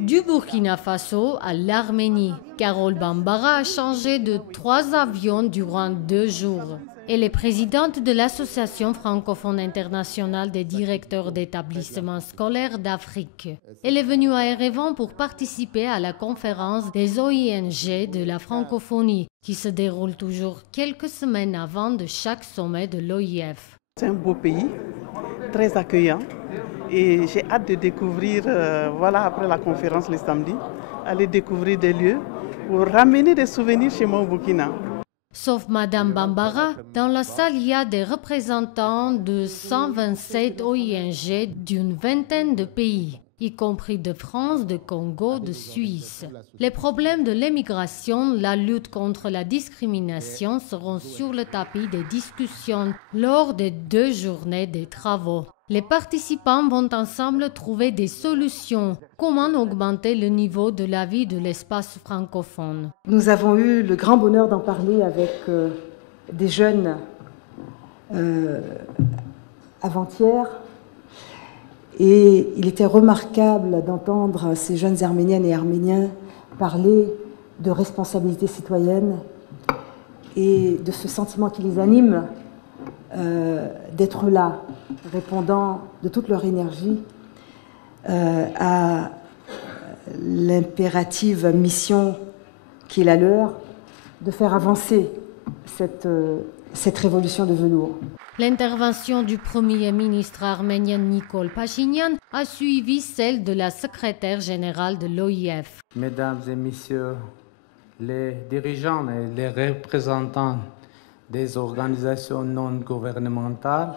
Du Burkina Faso à l'Arménie, Carole Bambara a changé de 3 avions durant 2 jours. Elle est présidente de l'Association francophone internationale des directeurs d'établissements scolaires d'Afrique. Elle est venue à Erevan pour participer à la conférence des OING de la francophonie, qui se déroule toujours quelques semaines avant de chaque sommet de l'OIF. C'est un beau pays, très accueillant, et j'ai hâte de découvrir, après la conférence le samedi, aller découvrir des lieux pour ramener des souvenirs chez moi au Burkina. Sauf Madame Bambara, dans la salle, il y a des représentants de 127 OING d'une vingtaine de pays, y compris de France, de Congo, de Suisse. Les problèmes de l'émigration, la lutte contre la discrimination seront sur le tapis des discussions lors des 2 journées des travaux. Les participants vont ensemble trouver des solutions. Comment augmenter le niveau de la vie de l'espace francophone? Nous avons eu le grand bonheur d'en parler avec des jeunes avant-hier. Et il était remarquable d'entendre ces jeunes Arméniennes et Arméniens parler de responsabilité citoyenne et de ce sentiment qui les anime d'être là, répondant de toute leur énergie à l'impérative mission qui est la leur, de faire avancer cette révolution de velours. L'intervention du Premier ministre arménien Nikol Pachinian a suivi celle de la secrétaire générale de l'OIF. Mesdames et messieurs, les dirigeants et les représentants des organisations non gouvernementales,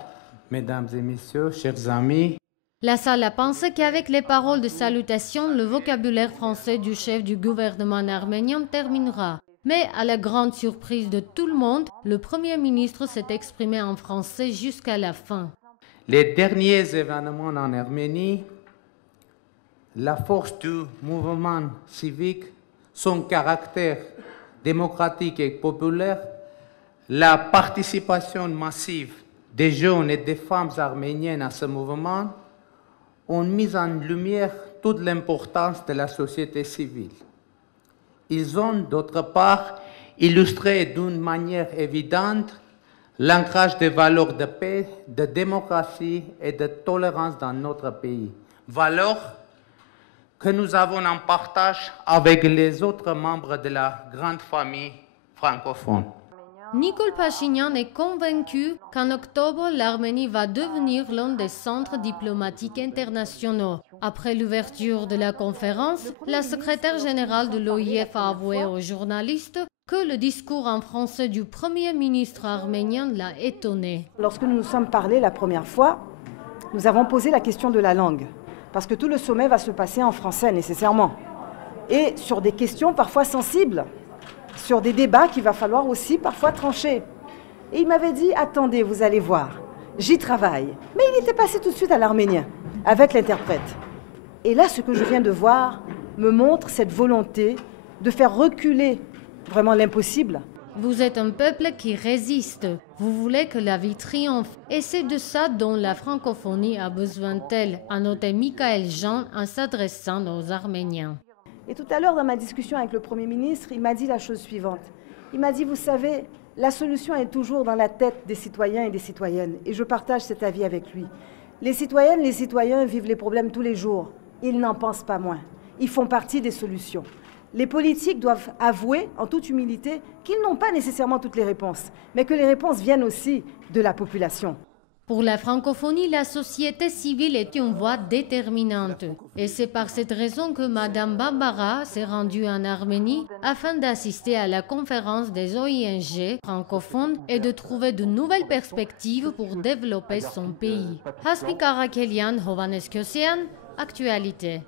mesdames et messieurs, chers amis. La salle a pensé qu'avec les paroles de salutation, le vocabulaire français du chef du gouvernement arménien terminera. Mais à la grande surprise de tout le monde, le Premier ministre s'est exprimé en français jusqu'à la fin. Les derniers événements en Arménie, la force du mouvement civique, son caractère démocratique et populaire, la participation massive des jeunes et des femmes arméniennes à ce mouvement ont mis en lumière toute l'importance de la société civile. Ils ont d'autre part illustré d'une manière évidente l'ancrage des valeurs de paix, de démocratie et de tolérance dans notre pays. Valeurs que nous avons en partage avec les autres membres de la grande famille francophone. Nikol Pachinian est convaincu qu'en octobre, l'Arménie va devenir l'un des centres diplomatiques internationaux. Après l'ouverture de la conférence, la secrétaire générale de l'OIF a avoué aux journalistes que le discours en français du Premier ministre arménien l'a étonné. Lorsque nous nous sommes parlé la première fois, nous avons posé la question de la langue, parce que tout le sommet va se passer en français nécessairement, et sur des questions parfois sensibles, sur des débats qu'il va falloir aussi parfois trancher. Et il m'avait dit, attendez, vous allez voir, j'y travaille. Mais il était passé tout de suite à l'arménien, avec l'interprète. Et là, ce que je viens de voir me montre cette volonté de faire reculer vraiment l'impossible. Vous êtes un peuple qui résiste. Vous voulez que la vie triomphe. Et c'est de ça dont la francophonie a besoin telle, a noté Michael Jean en s'adressant aux Arméniens. Et tout à l'heure, dans ma discussion avec le Premier ministre, il m'a dit la chose suivante. Il m'a dit, vous savez, la solution est toujours dans la tête des citoyens et des citoyennes. Et je partage cet avis avec lui. Les citoyennes, les citoyens vivent les problèmes tous les jours. Ils n'en pensent pas moins. Ils font partie des solutions. Les politiques doivent avouer, en toute humilité, qu'ils n'ont pas nécessairement toutes les réponses, mais que les réponses viennent aussi de la population. Pour la francophonie, la société civile est une voix déterminante. Et c'est par cette raison que Mme Bambara s'est rendue en Arménie afin d'assister à la conférence des OING francophones et de trouver de nouvelles perspectives pour développer son pays. Hasmi Karakelian, Hovannes Kosian, Actualité.